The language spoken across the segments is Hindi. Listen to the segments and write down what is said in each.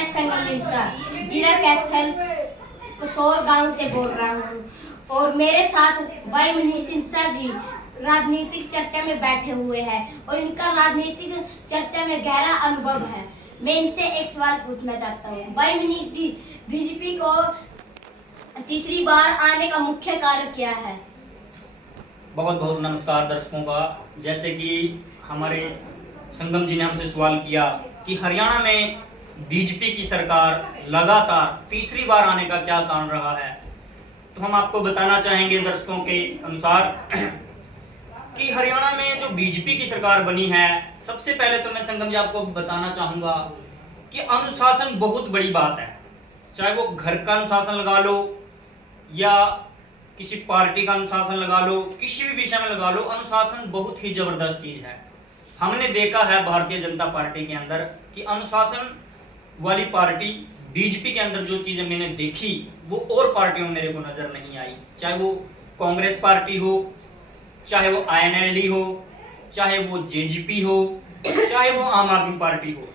मैं संगम मिश्रा जिला कैथल कसौर गांव से बोल रहा हूँ और मेरे साथ भाई मनीष सिंसा जी राजनीतिक चर्चा में बैठे हुए हैं और इनका राजनीतिक चर्चा में गहरा अनुभव है। मैं इनसे एक सवाल पूछना चाहता हूँ। भाई मनीष जी, बीजेपी को तीसरी बार आने का मुख्य कारण क्या है? बहुत बहुत नमस्कार दर्शकों का। जैसे कि हमारे संगम जी ने हमसे सवाल किया कि हरियाणा में बीजेपी की सरकार लगातार तीसरी बार आने का क्या कारण रहा है, तो हम आपको बताना चाहेंगे दर्शकों के अनुसार कि हरियाणा में जो बीजेपी की सरकार बनी है, सबसे पहले तो मैं संगम जी आपको बताना चाहूंगा कि अनुशासन बहुत बड़ी बात है। चाहे वो घर का अनुशासन लगा लो या किसी पार्टी का अनुशासन लगा लो, किसी भी विषय में लगा लो, अनुशासन बहुत ही जबरदस्त चीज है। हमने देखा है भारतीय जनता पार्टी के अंदर कि अनुशासन वाली पार्टी बीजेपी के अंदर जो चीजें मैंने देखी वो और पार्टियों में मेरे को नजर नहीं आई। चाहे वो कांग्रेस पार्टी हो, चाहे वो आईएनएलडी हो, चाहे वो जेजेपी हो, चाहे वो आम आदमी पार्टी हो,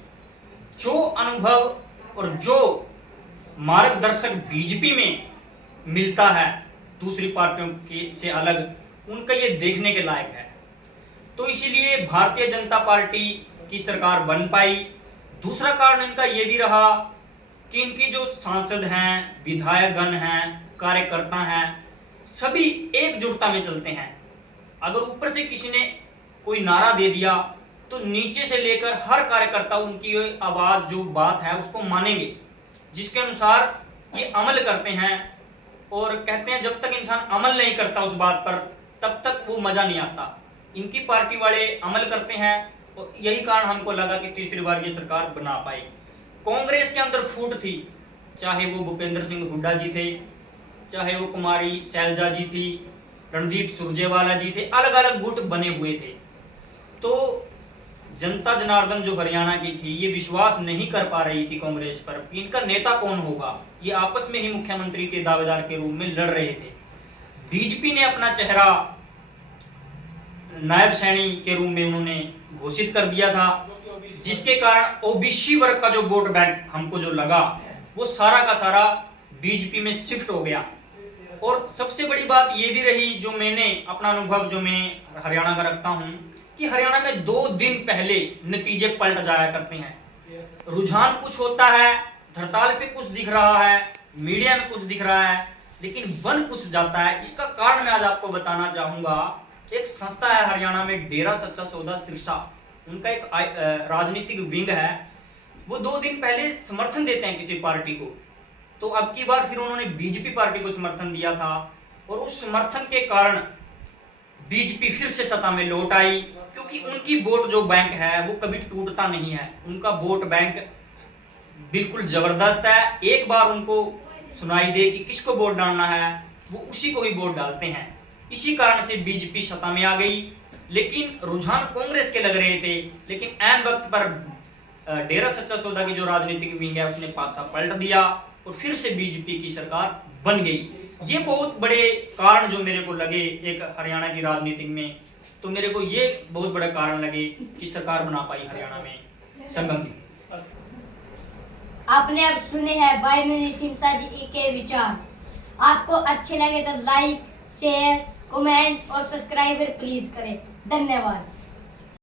जो अनुभव और जो मार्गदर्शक बीजेपी में मिलता है दूसरी पार्टियों के से अलग, उनका ये देखने के लायक है। तो इसीलिए भारतीय जनता पार्टी की सरकार बन पाई। दूसरा कारण इनका ये भी रहा कि इनकी जो सांसद हैं, विधायकगण हैं, कार्यकर्ता हैं, सभी एकजुटता में चलते हैं। अगर ऊपर से किसी ने कोई नारा दे दिया तो नीचे से लेकर हर कार्यकर्ता उनकी आवाज जो बात है उसको मानेंगे, जिसके अनुसार ये अमल करते हैं। और कहते हैं जब तक इंसान अमल नहीं करता उस बात पर तब तक वो मजा नहीं आता। इनकी पार्टी वाले अमल करते हैं और यही कारण हमको लगा कि तीसरी बार ये सरकार बना पाई। कांग्रेस के अंदर फूट थी, चाहे वो भूपेंद्र सिंह हुड्डा जी थे, चाहे वो कुमारी शैलजा जी थी, रणदीप सुरजेवाला जी थे, अलग अलग गुट बने हुए थे। तो जनता जनार्दन जो हरियाणा की थी ये विश्वास नहीं कर पा रही थी कांग्रेस पर कि इनका नेता कौन होगा। ये आपस में ही मुख्यमंत्री के दावेदार के रूप में लड़ रहे थे। बीजेपी ने अपना चेहरा नायब सैनी के रूप में उन्होंने घोषित कर दिया था, जिसके कारण ओबीसी वर्ग का जो वोट बैंक हमको जो लगा वो सारा का सारा बीजेपी में शिफ्ट हो गया। और सबसे बड़ी बात ये भी रही, जो मैंने अपना अनुभव जो मैं हरियाणा का रखता हूँ, कि हरियाणा में 2 दिन पहले नतीजे पलट जाया करते हैं। रुझान कुछ होता है, धरताल पे कुछ दिख रहा है, मीडिया में कुछ दिख रहा है, लेकिन बन कुछ जाता है। इसका कारण मैं आज आपको बताना चाहूंगा। एक संस्था है हरियाणा में, डेरा सच्चा सौदा सिरसा, उनका एक राजनीतिक विंग है। वो 2 दिन पहले समर्थन देते हैं किसी पार्टी को, तो अब की बार फिर उन्होंने बीजेपी पार्टी को समर्थन दिया था और उस समर्थन के कारण बीजेपी फिर से सत्ता में लौट आई। क्योंकि उनकी वोट जो बैंक है वो कभी टूटता नहीं है, उनका वोट बैंक बिल्कुल जबरदस्त है। एक बार उनको सुनाई दे कि किसको वोट डालना है वो उसी को ही वोट डालते हैं। इसी कारण से बीजेपी सत्ता में आ गई। लेकिन रुझान कांग्रेस के लग रहे थे, लेकिन ऐन वक्त पर डेरा सच्चा सौदा की जो राजनीतिक विंग है उसने पासा पलट दिया और फिर से बीजेपी की सरकार बन गई। ये बहुत बड़े कारण जो मेरे को लगे एक हरियाणा की राजनीति में, तो मेरे को ये बहुत बड़े कारण लगे कि सरकार बना पाई हरियाणा में। संगम जी, आपने अब सुने हैं भाई मनीष सिंसा जी के विचार। आपको अच्छे लगे तो लाइक, शेयर, कमेंट और सब्सक्राइब प्लीज करें। धन्यवाद।